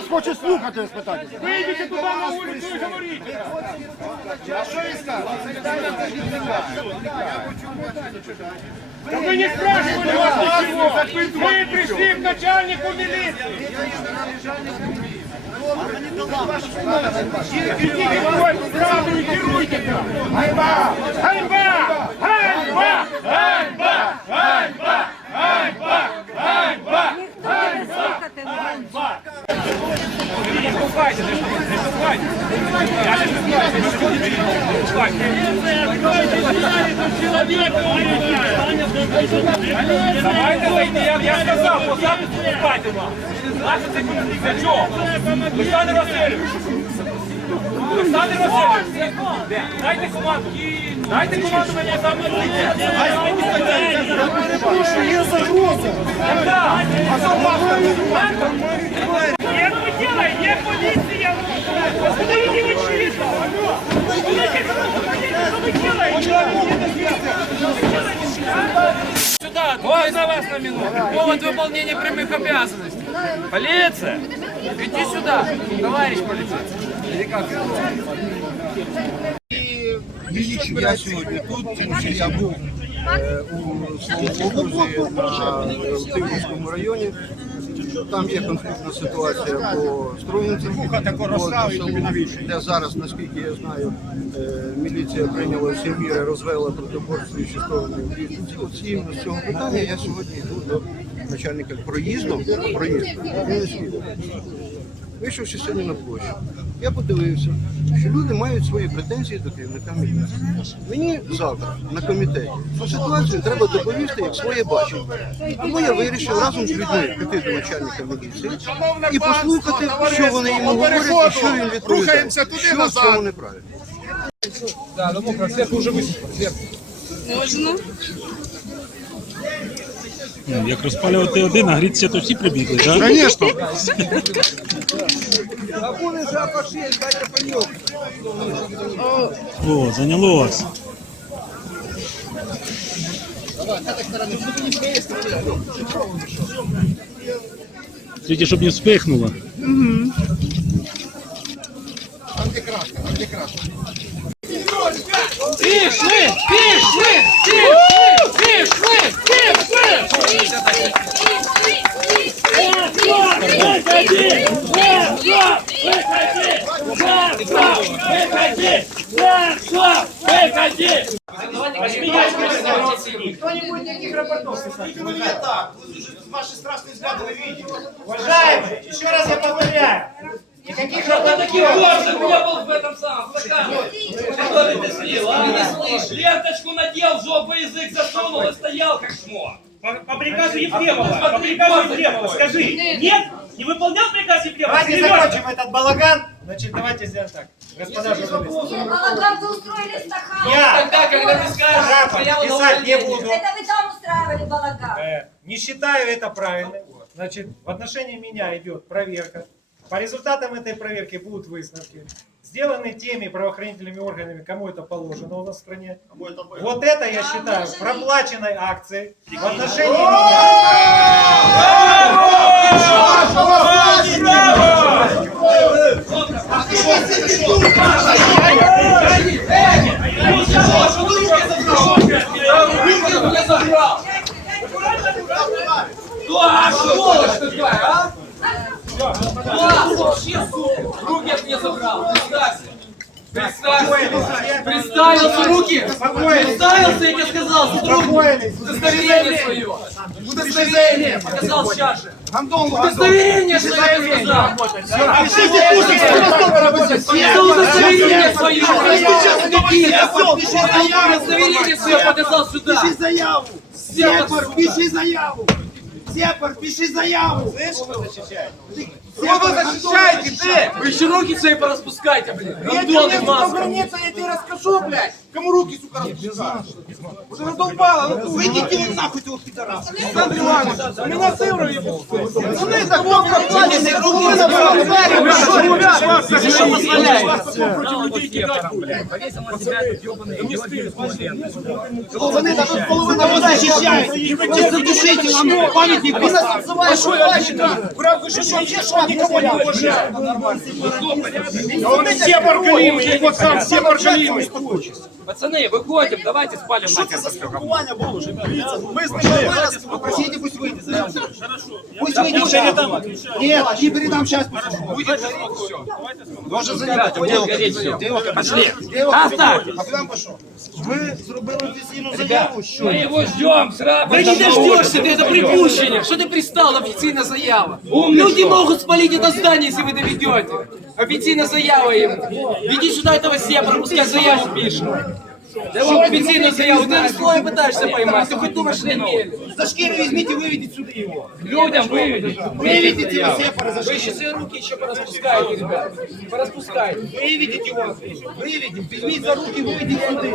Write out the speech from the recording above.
вас хоче слухати спитати. Вийдіть туди на вулицю і говоріть. Да вы не спрашивали вас ничего. Мы пришли к начальнику милиции. Идите правду и керуйте там. Ганьба! Ганьба! Ганьба! Ганьба! Ганьба! Ганьба! Ганьба! Ганьба! Не пугайте, не пугайте. Я не пугайте, не пугайте. Давайте зайти, я, сказав, поставте пускайте вам. Наша це для чого? Олександр Васильович. Олександр Васильович. Дайте команду. Дайте команду мені вы делаете? Сюда, можно вас на минуту? Повод выполнения прямых обязанностей. Полиция! Иди сюда, товарищ полицейский. Я сьогодні тут, тому що я був е, у своєму окрузі на Тиврівському районі. Там є конфліктна ситуація по Струїнцям, де зараз, наскільки я знаю, е, міліція прийняла всі міри, розвела протиборствуючі сторони в. От з цього питання я сьогодні йду до начальника проїзду, проїзду. Вийшовши сьогодні на площу, я подивився, що люди мають свої претензії до керівника міліції. Мені завтра на комітеті цю ситуацію треба доповісти як своє бачення. Тому я вирішив разом з людьми піти до начальника міліції і послухати, що вони йому говорять і що він відповідає. Що в цьому неправильно. Ну, Як розпалювати один, а грітися, то всі прибігли, так? Звісно. О, зайняло вас. Тільки, щоб не вспихнуло. Пішли! Пішли! Пішли! Кто-нибудь никаких рапортов писать. Только вы меня так. Вы уже ваши страшные взгляды вы видите. Уважаемые, еще раз я повторяю. Никаких рапортов. Я был в этом самом плакате. Что ты слил, а? Ленточку надел, в жопу язык засунул и стоял как шмот. По, по приказу Ефремова, по приказу Ефремова, скажи, нет? Не выполнял приказ Ефремова? Давайте Серьезно? закончим этот балаган. Значит, давайте сделаем так. Господа журналисты. Балаган вы устроили в Стахане. Я Тогда, когда ты скажешь, что я Писать не буду. Это вы там устраивали балаган. Э, Не считаю это правильным. Значит, в отношении меня идет проверка. По результатам этой проверки будут выставки. Сделаны теми правоохранительными органами, кому это положено у нас в стране. Вот это я считаю проплаченной акцией в отношении меня. Представься! Представился руки! Представился, я тебе сказал, удостоверение свое! Удостоверение! Показал сейчас же! Удостоверение свое я тебе сказал! Это удостоверение свое! Удостоверение свое показал сюда! Пиши заяву! Сепар, пиши заяву! Сепар, пиши заяву! Кого вы защищаете, ты? Вы еще руки свои пораспускайте, блядь! Я тебе не граница, я тебе расскажу, блядь. Кому руки, сука, распускают? Уже задолбала, ну Выйдите нахуй, ты вот пидорас. Александр Иванович, у меня сыро ебут. Ну ты так мокро платите, руки забрали. Вы ребят, вы что позволяете? Против людей кидать, блядь. Повесил на тут половина вас защищает. Вы задушите нам памятник. Вы нас отзываете. Вы нас отзываете. Вы. никого не уважаете? Он все баргалимый, вот сам все баргалимый. Пацаны, выходим, давайте спалим нахер. Мы с Попросите, пусть выйдет. заявку. Пусть выйдет. Нет, не передам сейчас. Будет гореть все. Должен занимать. Будет гореть все. Пошли. Оставь. А куди пішов? Ви зробили офіційну заяву, що? Мы его ждем с рапортом. Да не дождешься ты, это припущение. Что ты пристал, официальная заява. Люди могут спалить это здание, если вы доведете. Официальная заява ему. Веди сюда этого сепара, пускай заяву пишет. Да вот официальную заяву, ты слово пытаешься поймать, ты хоть думаешь не За шкіру візьміть і виведіть сюди його. Людям выведите. Виведіть його сепара за Вы еще шкіру. свои руки еще пораспускаете, ребят. Пораспускайте. Виведіть його. Виведіть. Візьміть за руки, виведіть сюди.